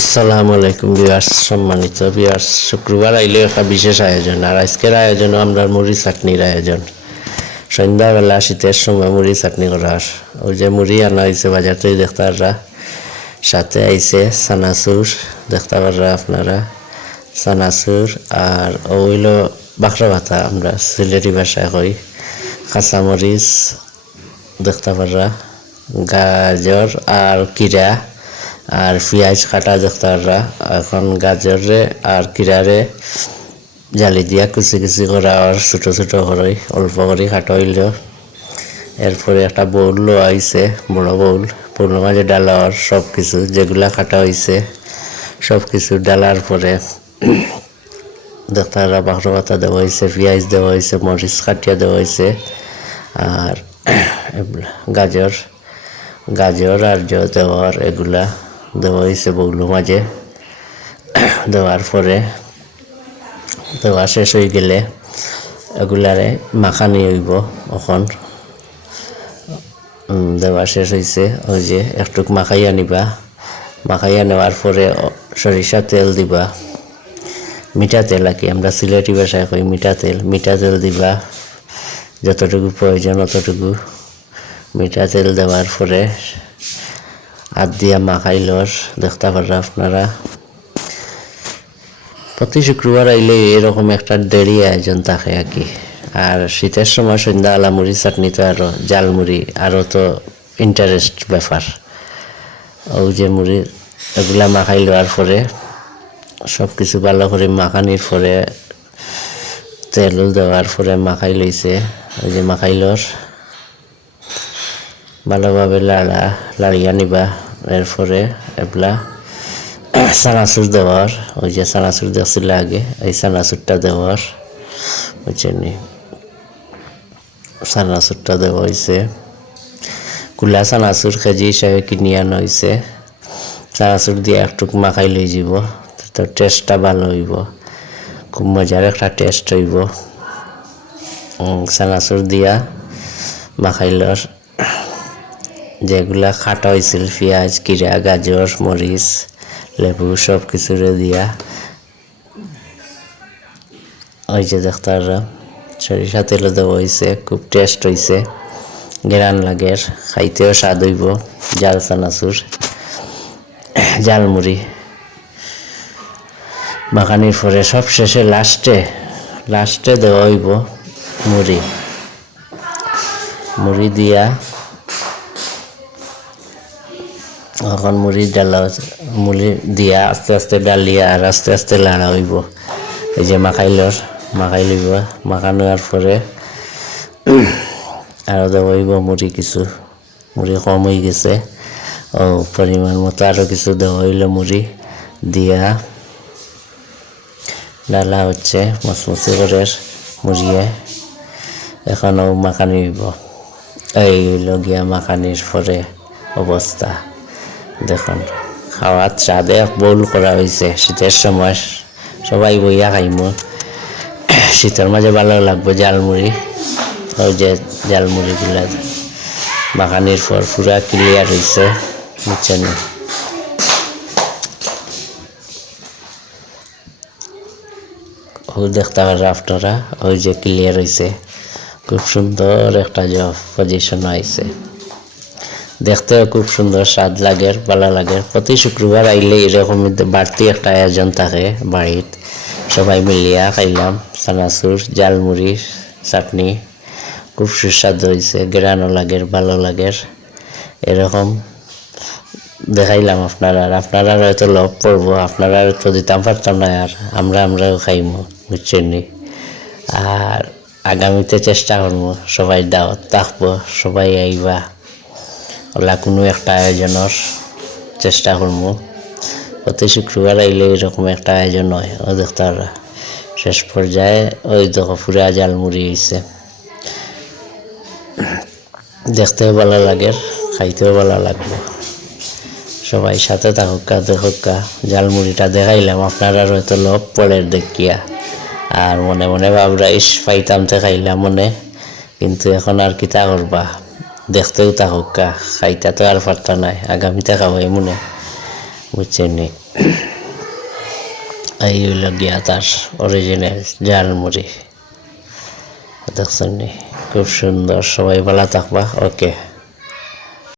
আসসালামু আলাইকুম বিয়াস সম্মানিত বিয়াস শুক্রবার আইলে একটা বিশেষ আয়োজন, আর আজকের আয়োজন আমরা মুড়ি চাটনির আয়োজন। সন্ধ্যাবেলা শীতের সময় মুড়ি চাটনি করার ওই যে মুড়ি আনা হয়েছে বাজার থেকে দেখতে পাররা। সাথে আইছে সানাসুর দেখতে পাররা আপনারা। সানাসুর আর ওইল বাখরা ভাতা, আমরা সিলেটি ভাষায় কই। কাঁচামরিচ, দেখতে পাররা। গাজর আর কিরা। আর পেঁয়াজ কাটা দেখতাররা এখন গাজরে আর কিরারে জালি দিয়া কুচি কুচি করা আর ছোট ছোট করে, অল্প করে কাটা হইল। এরপরে একটা বউল লো আইছে বড় বউল বউলের মাঝে ডালা আর সব কিছু যেগুলা কাটা হইছে সব কিছু ডালার পরে দেখতারা বাখরা পাতা দেওয়া হয়েছে পেঁয়াজ দেওয়া হয়েছে মরিচ কাটিয়া দেওয়া হয়েছে আর গাজর গাজর আর জ দেওয়ার এগুলা দেওয়া হয়েছে বউলো মাঝে। দেওয়ার পরে দেওয়া শেষ হয়ে গেলে এগুলারে মাখানি হইব এখন। দেওয়া শেষ হয়েছে ওই যে একটুক মাখাইয়া নিবা। মাখাইয়া নেওয়ার পরে সরিষা তেল দিবা। মিঠা তেল আর কি, আমরা সিলেটি ভাষায় কই মিঠা তেল। মিঠা তেল দিবা, যতটুকু প্রয়োজন অতটুকু। মিঠা তেল দেওয়ার পরে হাত দিয়া মাখাইলর দেখতে পারা আপনারা। প্রতি শুক্রবার আইলে এরকম একটা দেরি আয়োজন থাকে আর কি। আর শীতের সময় সন্ধ্যা আলা মুড়ি চাটনি তো আরও জাল মুড়ি আরও তো ইন্টারেস্ট ব্যাপার। ও যে মুড়ি, এগুলা মাখাই লওয়ার পরে সব কিছু ভালো করে মাখানির পরে, তেল দেওয়ার পরে মাখাই লইছে। ওই যে মাখাইলর ভালোভাবে লাড়া, লাড়িয়া নিবা। এরপরে এগুলা সানাসুর দেওয়ার, ওই যে সানাসুর দেখছিল আগে, এই সানাসুরটা দেওয়ার বুঝছেন সানাসুরটা দেওয়া হয়েছে কুলা সানাসুর কেজি হিসাবে কিনে আনা হয়েছে চানাচুর দিয়ে একটু মাখাই লই যাব তো টেস্টটা ভালো হইব, খুব মজার একটা টেস্ট হইব। চানাচুর দিয়া মাখাইলর যেগুলা খাটা হয়েছিল পেঁয়াজ, কিরা, গাজর, মরিচ, লেবু সব কিছুরে দিয়া। ওই যে দেখতারা সরিষা তেলও দেওয়া হয়েছে খুব টেস্ট হয়েছে গেরান লাগের খাইতেও স্বাদ হইব, জাল চানাচুর জালমুড়ি মাখানির পরে সব শেষে লাস্টে লাস্টে দেওয়া হইব মুড়ি। মুড়ি দিয়া এখন মুড়ি ডালা মুড়ি দিয়া আস্তে আস্তে ডালিয়া আর আস্তে আস্তে লাড়া হইব। এই যে মাখাইলর, মাখাই লইব। মাখানোর পরে আরও দেওয়া হইব মুড়ি কিছু। মুড়ি কম হয়ে গেছে। ও পরিমাণ মতো আরও কিছু দেওয়া হইল মুড়ি দিয়া। ডালা হচ্ছে মচমচি করে মুড়িয়ে। এখনও মাখানি হইব। এই হইল গিয়া মাখানির পরে অবস্থা। দেখুন, খাওয়ার চাঁদে বউল করা হয়েছে, শীতের সময় সবাই বইয়া খাইম। শীতের মাঝে ভালো লাগবে জালমুড়ি ওই যে জালমুড়িগুলা বাগানের পর পুরা ক্লিয়ার হয়েছে বুঝছেন? দেখতে পারে আপনারা, ওই যে ক্লিয়ার হয়েছে খুব সুন্দর একটা জব পজিশন হয়েছে দেখতেও খুব সুন্দর, স্বাদ লাগে, ভালো লাগে। প্রতি শুক্রবার আইলে এরকম বাড়তি একটা আয়োজন থাকে বাড়িত। সবাই মিলিয়া খাইলাম, চানাচুর জালমুড়ি চাটনি। খুব সুস্বাদু হয়েছে গ্রানও লাগে, ভালো লাগে। এরকম দেখাইলাম আপনারা, আর আপনারা হয়তো লভ পড়ব আপনারা তো দিতাম পারতাম না, আর আমরা, আমরাও খাইমো, বুঝছেন আর আগামীতে চেষ্টা করব সবাই দাওয়াত থাকব সবাই আইবা। ওলা কোনো একটা আয়োজনের চেষ্টা করব প্রতি শুক্রবার আইলে এরকম একটা আয়োজন হয়। ও দেখতে পারা শেষ পর্যায়ে ওই দেখো ফুরা জালমুড়ি হয়েছে দেখতেও ভালো লাগে, খাইতেও ভালো লাগবে। সবাই সাথে থাকুকা দেখুকা জালমুড়িটা দেখাইলাম, আপনারা হয়তো লোভ পড়ে দেখিয়া। আর মনে মনে ভাবরা, ইস, পাইতাম খাইলাম মনে, কিন্তু এখন আর কিতা করবা? দেখতেও থাকুকা খাইতা তো আর পারতা নাই আগামীতে খাওয়াই মনে, বুঝছেন এই হইল গিয়া তার অরিজিনাল জালমুড়ি দেখছেন খুব সুন্দর, সবাই ভালো থাকবা, ওকে।